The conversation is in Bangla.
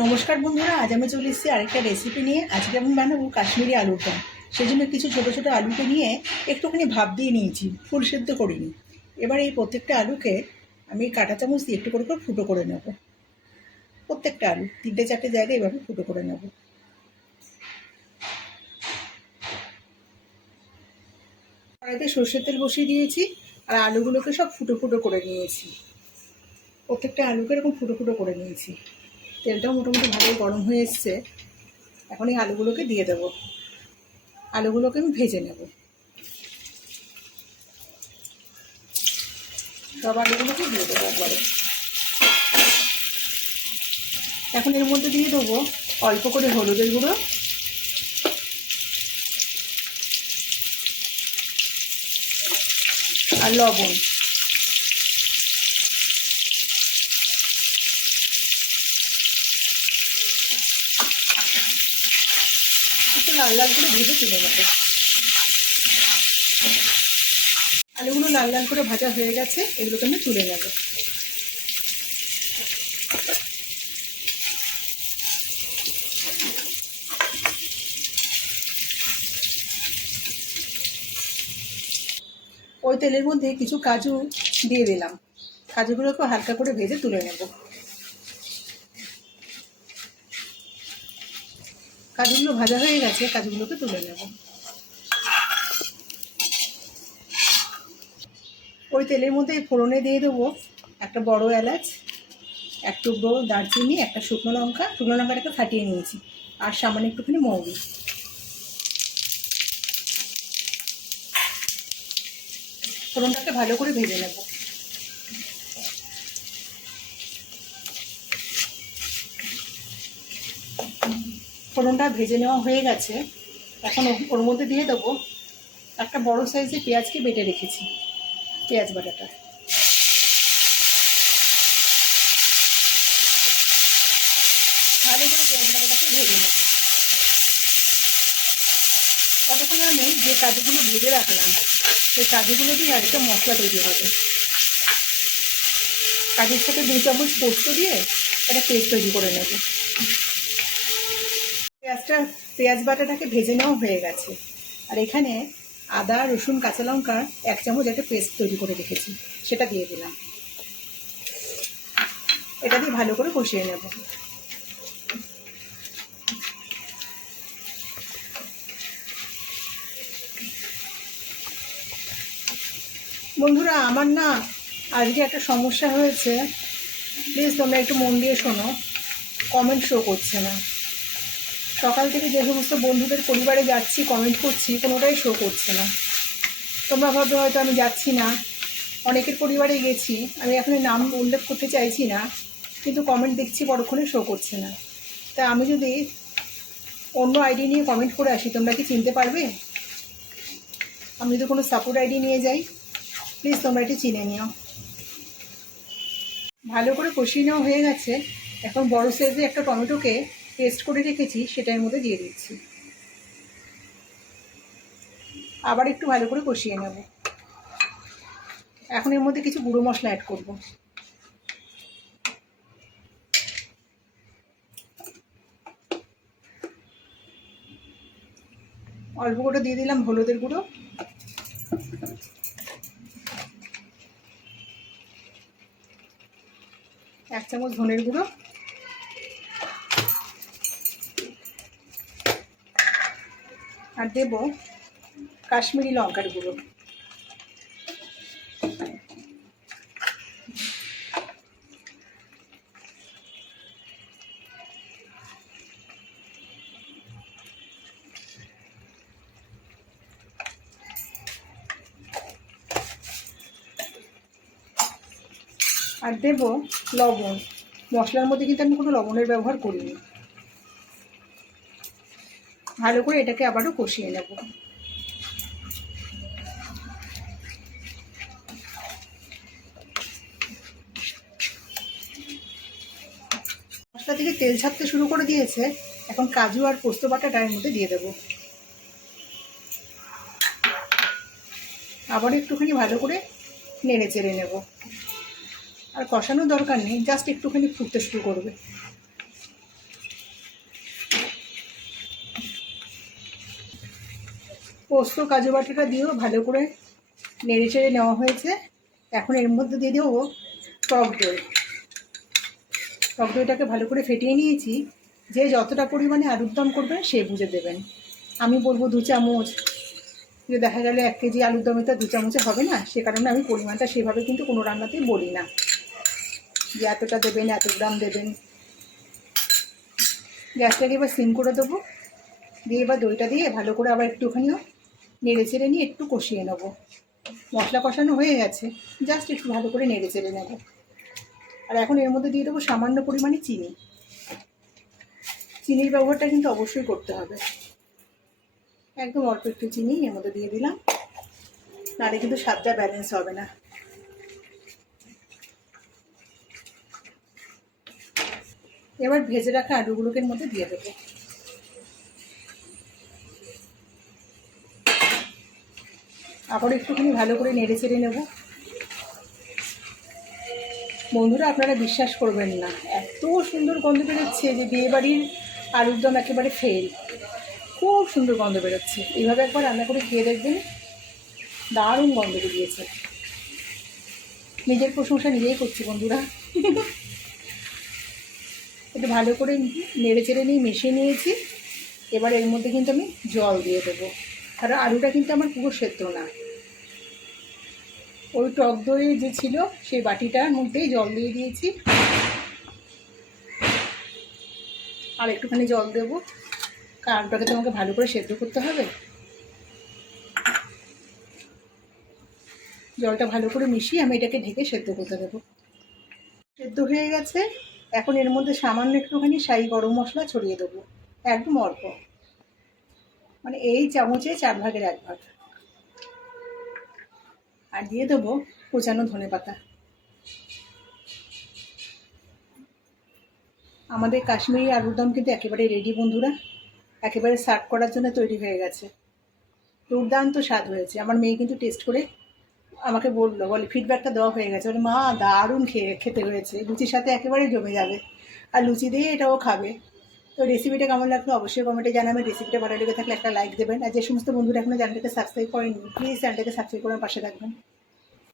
নমস্কার বন্ধুরা, আজ আমি চলে এসেছি আরেকটা রেসিপি নিয়ে। আজকে আমি বানাবো কাশ্মীরি দম সেই জন্য কিছু ছোটো ছোটো আলুকে নিয়ে একটুখানি ভাপ দিয়ে নিয়েছি, ফুল সেদ্ধ করিনি। এবার এই প্রত্যেকটা আলুকে আমি কাঁটা চামচ দিয়ে একটু করে করে ফুটো করে নেব। প্রত্যেকটা আলু, তিনটে চারটে জায়গায় এভাবে ফুটো করে নেব। কড়াইতে সর্ষের তেল বসিয়ে দিয়েছি আর আলুগুলোকে সব ফুটো ফুটো করে নিয়েছি। প্রত্যেকটা আলুকে এরকম ফুটো ফুটো করে নিয়েছি। তেলটাও মোটামুটি ভালোই গরম হয়ে এসছে। এখন এই আলুগুলোকে দিয়ে দেবো। আলুগুলোকে আমি ভেজে নেব। সব আলুগুলোকে দিয়ে দেবো একবারে। এখন এর মধ্যে দিয়ে দেবো অল্প করে হলুদের গুঁড়ো। আর লবণ। লাল লাল করে ভেজে তুলে নেব। আলুগুলো লাল লাল করে ভাজা হয়ে গেছে, এগুলোকে আমি তুলে নেব। ওই তেলের মধ্যে কিছু কাজু দিয়ে দিলাম। কাজুগুলোকে হালকা করে ভেজে তুলে নেব। কাজুগুলো ভাজা হয়ে গেছে, কাজুগুলোকে তুলে নেব। ওই তেলের মধ্যে ফোড়নে দিয়ে দেবো একটা বড় এলাচ, এক টুকরো দারচিনি, একটা শুকনো লঙ্কা। শুকনো লঙ্কাটাকে ফাটিয়ে নিয়েছি, আর সামান্য একটুখানি মৌরি। ফোড়নটাকে ভালো করে ভেজে নেব। ফোড়নটা ভেজে নেওয়া হয়ে গেছে। এখন ওর মধ্যে দিয়ে দেবো একটা বড় সাইজের পেঁয়াজকে বেটে রেখেছি, পেঁয়াজ বাটাটা। ভালো পেঁয়াজ বাটাটাকে ভেজে নেব। ততক্ষণ আমি যে কাজুগুলো ভেজে রাখলাম, সেই কাজুগুলো দিয়ে আরেকটা মশলা তৈরি হবে। কাজুর সাথে দুই চামচ পোস্ত দিয়ে একটা পেস্ট তৈরি করে নেব। পেঁয়াজটা, পেঁয়াজ বাটাটাকে ভেজে নেওয়া হয়ে গেছে। আর এখানে আদা, রসুন, কাঁচা লঙ্কা এক চামচ একটা পেস্ট তৈরি করে রেখেছি। সেটা দিয়ে দিলাম। এটা দিয়ে ভালো করে কষিয়ে নেব। বন্ধুরা, আমার না আজকে একটা সমস্যা হয়েছে। প্লিজ তোমরা একটু মন দিয়ে শোনো। কমেন্ট শো করছে না। সকাল থেকে যে সমস্ত বন্ধুদের পরিবারে যাচ্ছি কমেন্ট করছি, কোনোটাই শো করছে না। তোমরা ভাববে হয়তো আমি যাচ্ছি না। অনেকের পরিবারে গেছি। আমি এখন নাম উল্লেখ করতে চাইছি না, কিন্তু কমেন্ট দেখছি পরক্ষণে শো করছে না। তা আমি যদি অন্য আইডি নিয়ে কমেন্ট করে আসি, তোমরা কি চিনতে পারবে? আমি যদি কোনো সাপোর্ট আইডি নিয়ে যাই প্লিজ তোমরা এটি চিনে নিও। ভালো করে কষিয়ে নেওয়া হয়ে গেছে। এখন বড় সাইজে একটা টমেটোকে পেস্ট করে রেখেছি সেটার মধ্যে দিয়ে দিচ্ছি। আবার একটু ভালো করে কষিয়ে নেব। এখন এর মধ্যে কিছু গুঁড়ো মশলা অ্যাড করব। অল্প করে দিয়ে দিলাম হলুদের গুঁড়ো। এক চামচ ধনের গুঁড়ো। আর দেব কাশ্মীরি লঙ্কার গুঁড়ো। আর দেব লবণ। মশলার মধ্যে কিন্তু আমি কোনো লবণের ব্যবহার করিনি। ভালো করে এটাকে আবারও কষিয়ে নেব। মশলা থেকে তেল ছাড়তে শুরু করে দিয়েছে, এখন কাজু আর পোস্ত বাটাটা এর মধ্যে দিয়ে দেবো। আবার একটুখানি ভালো করে নেড়ে চেড়ে নেব। আর কষানোর দরকার নেই, জাস্ট একটুখানি ফুটতে শুরু করবে। পোস্ত, কাজু বাটাটা দিয়েও ভালো করে নেড়ে চেড়ে নেওয়া হয়েছে। এখন এর মধ্যে দিয়ে দেবো টক দই। টক দইটাকে ভালো করে ফেটিয়ে নিয়েছি। যে যতটা পরিমাণে আলুর দম করবেন সে বুঝে দেবেন। আমি বলব দু চামচ। যে দেখা গেলে এক কেজি আলুর দমে তো দু চামচে হবে না, সে কারণে আমি পরিমাণটা সেভাবে কিন্তু কোনো রান্নাতেই বলি না। যে এতটা দেবেন, এত গ্রাম দেবেন। গ্যাসটাকে এবার সিম করে দেবো। দিয়ে এবার দইটা দিয়ে ভালো করে আবার একটুখানিও নেড়ে চেড়ে নিয়ে একটু কষিয়ে নেব। মশলা কষানো হয়ে গেছে জাস্ট একটু ভালো করে নেড়ে চেড়ে নেব। আর এখন এর মধ্যে দিয়ে দেবো সামান্য পরিমাণে চিনি। চিনির ব্যবহারটা কিন্তু অবশ্যই করতে হবে। একদম অল্প একটু চিনি এর মধ্যে দিয়ে দিলাম। নাহলে কিন্তু স্বাদটা ব্যালেন্স হবে না। এবার ভেজে রাখা আলুগুলোকে মধ্যে দিয়ে দেবো। আবার একটুখানি ভালো করে নেড়ে চেড়ে নেব। বন্ধুরা, আপনারা বিশ্বাস করবেন না, এত সুন্দর গন্ধ বেরোচ্ছে যে বিয়ে বাড়ির আলুর দম একেবারে ফেল। খুব সুন্দর গন্ধ বেরোচ্ছে। এইভাবে একবার রান্না করে খেয়ে দেখবেন, দারুণ গন্ধ বেরিয়েছে। নিজের প্রশংসা নিজেই করছি বন্ধুরা। একটু ভালো করে নেড়ে চেড়ে নিয়ে মিশিয়ে নিয়েছি। এবার এর মধ্যে কিন্তু আমি জল দিয়ে দেবো। কারণ আলুটা কিন্তু আমার পুরো সেদ্ধ না। ওই টক দই যে ছিল, সেই বাটিটার মধ্যেই জল দিয়ে দিয়েছি। আর একটুখানি জল দেবো। কারণ আলুটাকে তোমাকে ভালো করে সেদ্ধ করতে হবে। জলটা ভালো করে মিশিয়ে আমি এটাকে ঢেকে সেদ্ধ করতে দেবো। সেদ্ধ হয়ে গেছে। এখন এর মধ্যে সামান্য একটুখানি শাহি গরম মশলা ছড়িয়ে দেবো। একদম অল্প। মানে এই চামচে চার ভাগের এক ভাগ। আর দিয়ে দেবো কোচানো ধনে পাতা। আমাদের কাশ্মীরি আলুর দম কিন্তু একেবারে রেডি বন্ধুরা। একেবারে সার্ভ করার জন্য তৈরি হয়ে গেছে। দুর্দান্ত স্বাদ হয়েছে। আমার মেয়ে কিন্তু টেস্ট করে আমাকে বলল, বলে ফিডব্যাকটা দেওয়া হয়ে গেছে। বলে, মা, দারুণ খেয়ে, খেতে হয়েছে। লুচির সাথে একেবারে জমে যাবে। আর লুচি দিয়ে এটাও খাবে। তো রেসিপিটা কেমন লাগল অবশ্যই কমেন্টে জানাবেন। রেসিপিটা ভালো লেগে থাকলে একটা লাইক দেবেন। আর যে সমস্ত বন্ধুরা এখনও চ্যানেলটাকে সাবস্ক্রাইব করেন প্লিজ চ্যানেলটাকে সাবস্ক্রাইব করার পাশে থাকবেন।